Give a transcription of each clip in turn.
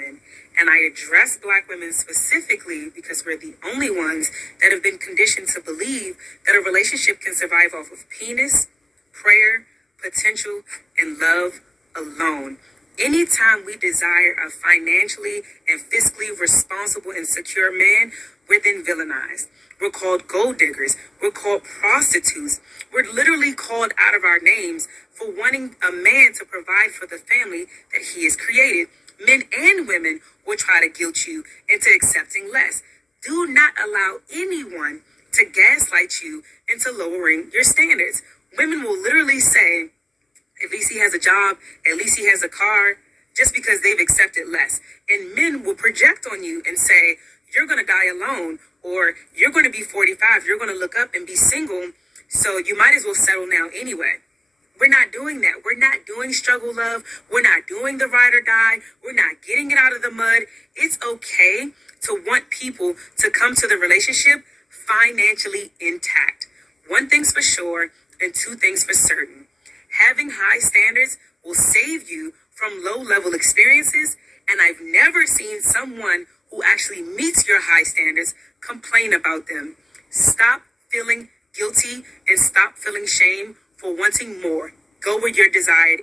women. And I address Black women specifically because we're the only ones that have been conditioned to believe that a relationship can survive off of penis, prayer, potential, and love alone. Anytime we desire a financially and fiscally responsible and secure man, we're then villainized. We're called gold diggers. We're called prostitutes. We're literally called out of our names for wanting a man to provide for the family that he has created. Men and women will try to guilt you into accepting less. Do not allow anyone to gaslight you into lowering your standards. Women will literally say, at least he has a job, at least he has a car, just because they've accepted less. And men will project on you and say, you're going to die alone, or you're going to be 45, you're going to look up and be single, so you might as well settle now anyway. We're not doing that. We're not doing struggle love. We're not doing the ride or die. We're not getting it out of the mud. It's okay to want people to come to the relationship financially intact. One thing's for sure and two things for certain. Having high standards will save you from low-level experiences, and I've never seen someone who actually meets your high standards complain about them. Stop feeling guilty and stop feeling shame for wanting more. Go where you're desired.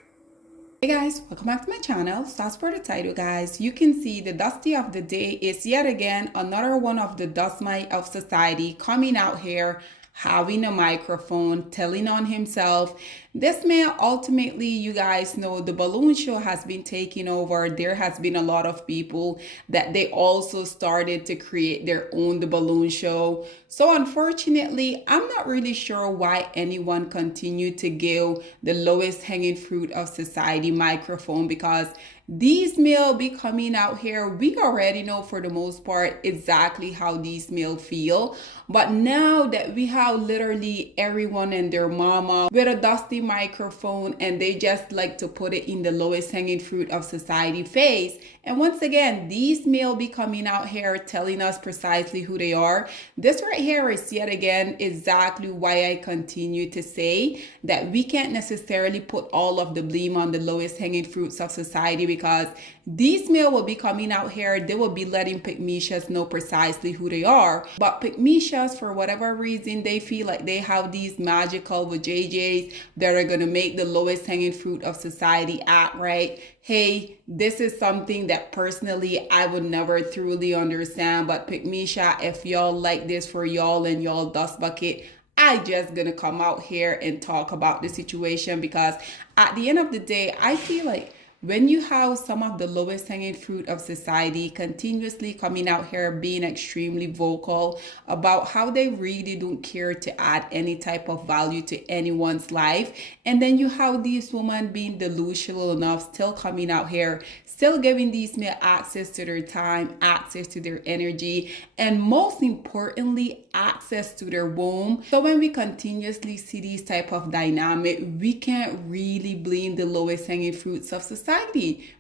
Hey guys, welcome back to my channel. So as per the title, guys, you can see the Dusty of the day is yet again another one of the dust mite of society coming out here, having a microphone, telling on himself. This man, ultimately, you guys know, the balloon show has been taking over. There has been a lot of people that they also started to create their own The Balloon Show. So unfortunately, I'm not really sure why anyone continued to give the lowest hanging fruit of society microphone, because these male be coming out here. We already know for the most part exactly how these male feel. But now that we have literally everyone and their mama with a dusty microphone, and they just like to put it in the lowest hanging fruit of society face. And once again, these male be coming out here telling us precisely who they are. This right here is yet again exactly why I continue to say that we can't necessarily put all of the blame on the lowest hanging fruits of society, because these male will be coming out here, they will be letting Pygmishas know precisely who they are. But Pygmishas, for whatever reason, they feel like they have these magical vajayjays that are going to make the lowest hanging fruit of society act right. Hey, this is something that personally I would never truly understand. But Pygmisha, if y'all like this for y'all and y'all dust bucket, I just gonna come out here and talk about the situation, because at the end of the day, I feel like when you have some of the lowest hanging fruit of society continuously coming out here being extremely vocal about how they really don't care to add any type of value to anyone's life, and then you have these women being delusional enough still coming out here, still giving these men access to their time, access to their energy, and most importantly, access to their womb. So when we continuously see these type of dynamic, we can't really blame the lowest hanging fruits of society,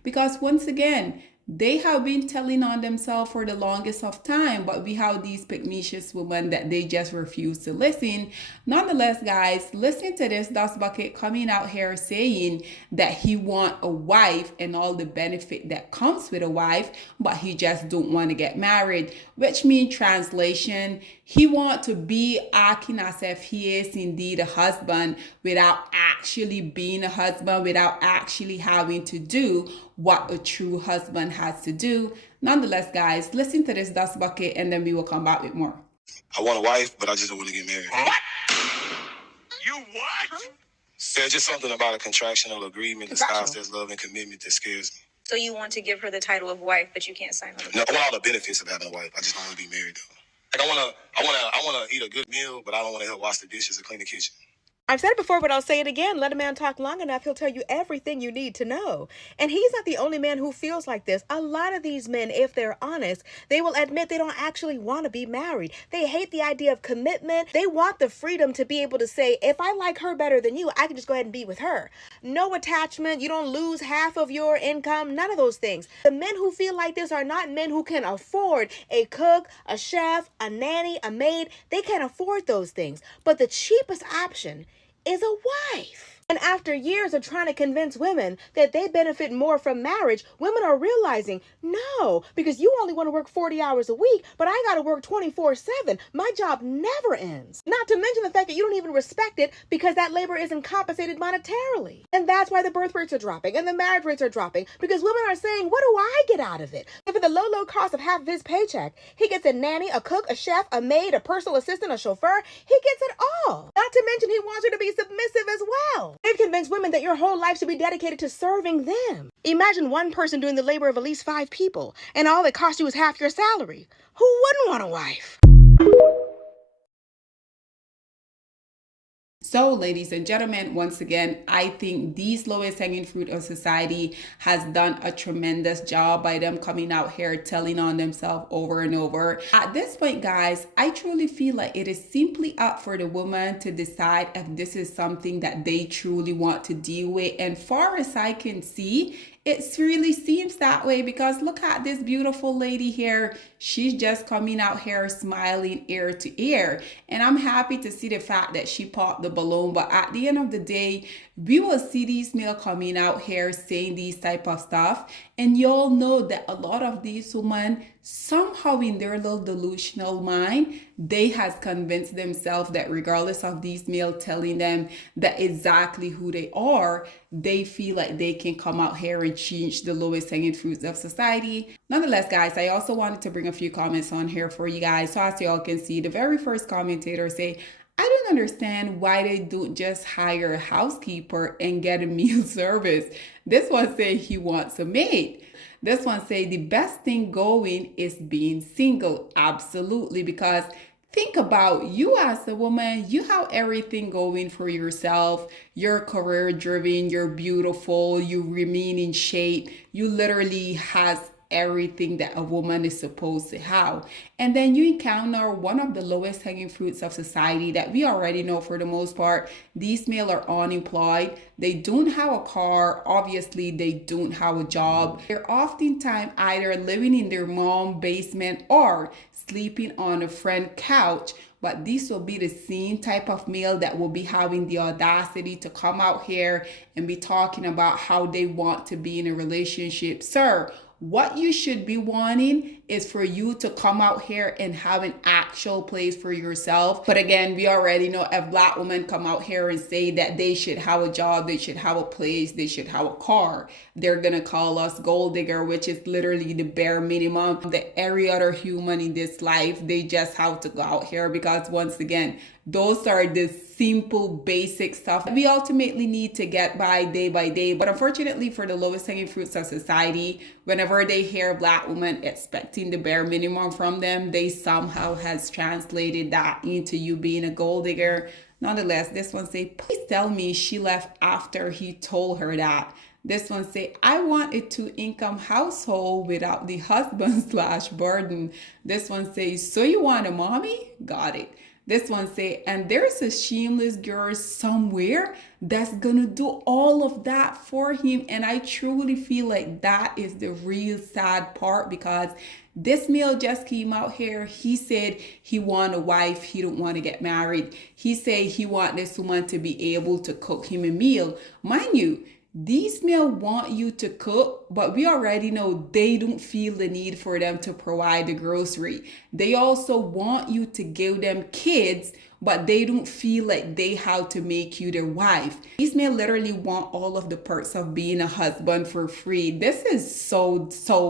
because once again, they have been telling on themselves for the longest of time, but we have these pygmalious women that they just refuse to listen. Nonetheless, guys, listen to this dust bucket coming out here saying that he want a wife and all the benefit that comes with a wife, but he just don't want to get married, which means translation, he want to be acting as if he is indeed a husband without actually being a husband, without actually having to do what a true husband has to do. Nonetheless, guys, listen to this dust bucket and then we will come back with more. I want a wife, but I just don't want to get married. What? You what? There's just something about a contractual agreement disguised as love and commitment that scares me. So you want to give her the title of wife, but you can't sign her. No, I want all the benefits of having a wife. I just don't want to be married though. Like I wanna eat a good meal, but I don't want to help wash the dishes or clean the kitchen. I've said it before, but I'll say it again. Let a man talk long enough, he'll tell you everything you need to know. And he's not the only man who feels like this. A lot of these men, if they're honest, they will admit they don't actually want to be married. They hate the idea of commitment. They want the freedom to be able to say, if I like her better than you, I can just go ahead and be with her. No attachment. You don't lose half of your income. None of those things. The men who feel like this are not men who can afford a cook, a chef, a nanny, a maid. They can't afford those things. But the cheapest option is a wife. And after years of trying to convince women that they benefit more from marriage, women are realizing, no, because you only want to work 40 hours a week, but I got to work 24/7. My job never ends. Not to mention the fact that you don't even respect it because that labor isn't compensated monetarily. And that's why the birth rates are dropping and the marriage rates are dropping, because women are saying, what do I get out of it? And for the low cost of half of his paycheck, he gets a nanny, a cook, a chef, a maid, a personal assistant, a chauffeur. He gets it all. Not to mention he wants her to be submissive as well. They've convinced women that your whole life should be dedicated to serving them. Imagine one person doing the labor of at least 5 people, and all it costs you is half your salary. Who wouldn't want a wife? So, ladies and gentlemen, once again, I think these lowest hanging fruit of society has done a tremendous job by them coming out here telling on themselves over and over. At this point, guys, I truly feel like it is simply up for the woman to decide if this is something that they truly want to deal with. And far as I can see, it really seems that way, because look at this beautiful lady here. She's just coming out here smiling ear to ear. And I'm happy to see the fact that she popped the balloon. But at the end of the day, we will see these male coming out here saying these type of stuff. And y'all know that a lot of these women, somehow in their little delusional mind, they has convinced themselves that regardless of these male telling them that exactly who they are, they feel like they can come out here and change the lowest hanging fruits of society. Nonetheless, guys, I also wanted to bring a few comments on here for you guys. So as y'all can see, the very first commentator say, I don't understand why they don't just hire a housekeeper and get a meal service. This one say he wants a maid. This one say the best thing going is being single. Absolutely, because think about you as a woman, you have everything going for yourself. You're career driven, you're beautiful, you remain in shape. You literally has everything that a woman is supposed to have. And then you encounter one of the lowest hanging fruits of society that we already know for the most part. These male are unemployed. They don't have a car. Obviously, they don't have a job. They're oftentimes either living in their mom's basement or sleeping on a friend's couch. But this will be the same type of male that will be having the audacity to come out here and be talking about how they want to be in a relationship. Sir, what you should be wanting is for you to come out here and have an actual place for yourself. But again, we already know if Black women come out here and say that they should have a job, they should have a place, they should have a car, they're gonna call us gold digger, which is literally the bare minimum that every other human in this life, they just have to go out here, because once again, those are the simple, basic stuff we ultimately need to get by day. But unfortunately for the lowest hanging fruits of society, whenever they hear Black women expecting the bare minimum from them, they somehow has translated that into you being a gold digger. Nonetheless, this one say, please tell me she left after he told her that. This one say, I want a 2-income household without the husband / burden. This one says, so you want a mommy? Got it. This one say, and there's a shameless girl somewhere that's gonna do all of that for him. And I truly feel like that is the real sad part, because this male just came out here. He said he want a wife. He don't want to get married. He said he want this woman to be able to cook him a meal. Mind you, these men want you to cook, but we already know they don't feel the need for them to provide the grocery. They also want you to give them kids, but they don't feel like they have to make you their wife. These men literally want all of the perks of being a husband for free. This is so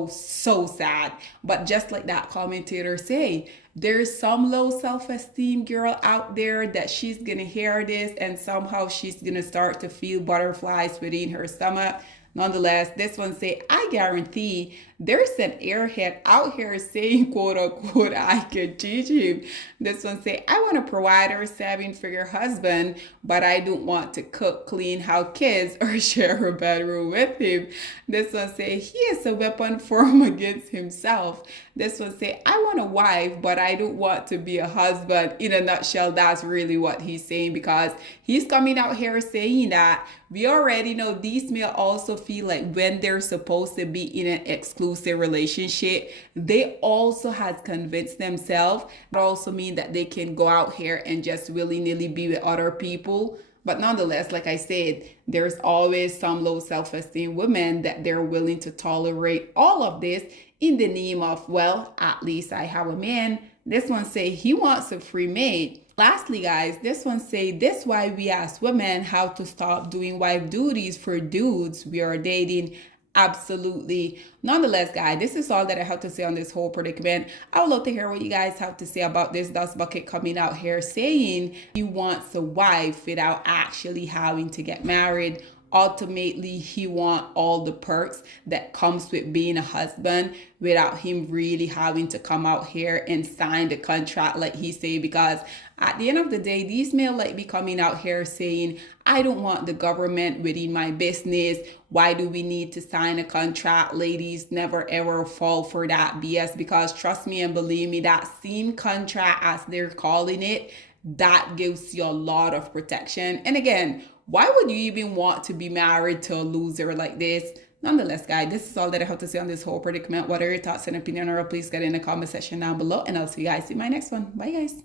sad. But just like that commentator say, there's some low self-esteem girl out there that she's gonna hear this and somehow she's gonna start to feel butterflies within her stomach. Nonetheless, this one say, I guarantee there's an airhead out here saying, quote unquote, I can teach him. This one say, I want to provide her 7-figure husband, but I don't want to cook, clean, have kids, or share a bedroom with him. This one say, he is a weapon formed against himself. This one say, I want a wife, but I don't want to be a husband. In a nutshell, that's really what he's saying, because he's coming out here saying that we already know these men also feel like when they're supposed to be in an exclusive relationship, they also has convinced themselves. It also means that they can go out here and just willy-nilly be with other people. But nonetheless, like I said, there's always some low self-esteem women that they're willing to tolerate all of this in the name of, well, at least I have a man. This one say he wants a free maid. Lastly, guys, this one say this why we ask women how to stop doing wife duties for dudes we are dating. Absolutely. Nonetheless, guys, this is all that I have to say on this whole predicament. I would love to hear what you guys have to say about this dust bucket coming out here saying he wants a wife without actually having to get married. Ultimately, he wants all the perks that comes with being a husband without him really having to come out here and sign the contract like he say, because at the end of the day, these men like be coming out here saying, I don't want the government within my business. Why do we need to sign a contract? Ladies, never ever fall for that BS, because trust me and believe me, that same contract, as they're calling it, that gives you a lot of protection. And again, why would you even want to be married to a loser like this? Nonetheless, guys, this is all that I have to say on this whole predicament. What are your thoughts and opinion? Or please get in the comment section down below, and I'll see you guys in my next one. Bye, guys.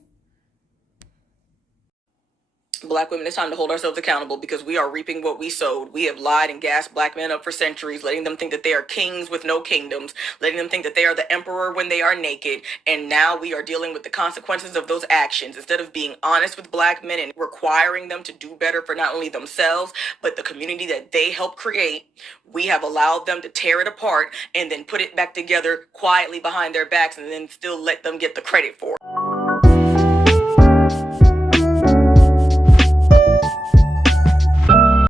Black women, it's time to hold ourselves accountable, because we are reaping what we sowed. We have lied and gassed black men up for centuries, letting them think that they are kings with no kingdoms, letting them think that they are the emperor when they are naked. And now we are dealing with the consequences of those actions. Instead of being honest with black men and requiring them to do better for not only themselves, but the community that they helped create, we have allowed them to tear it apart and then put it back together quietly behind their backs, and then still let them get the credit for it.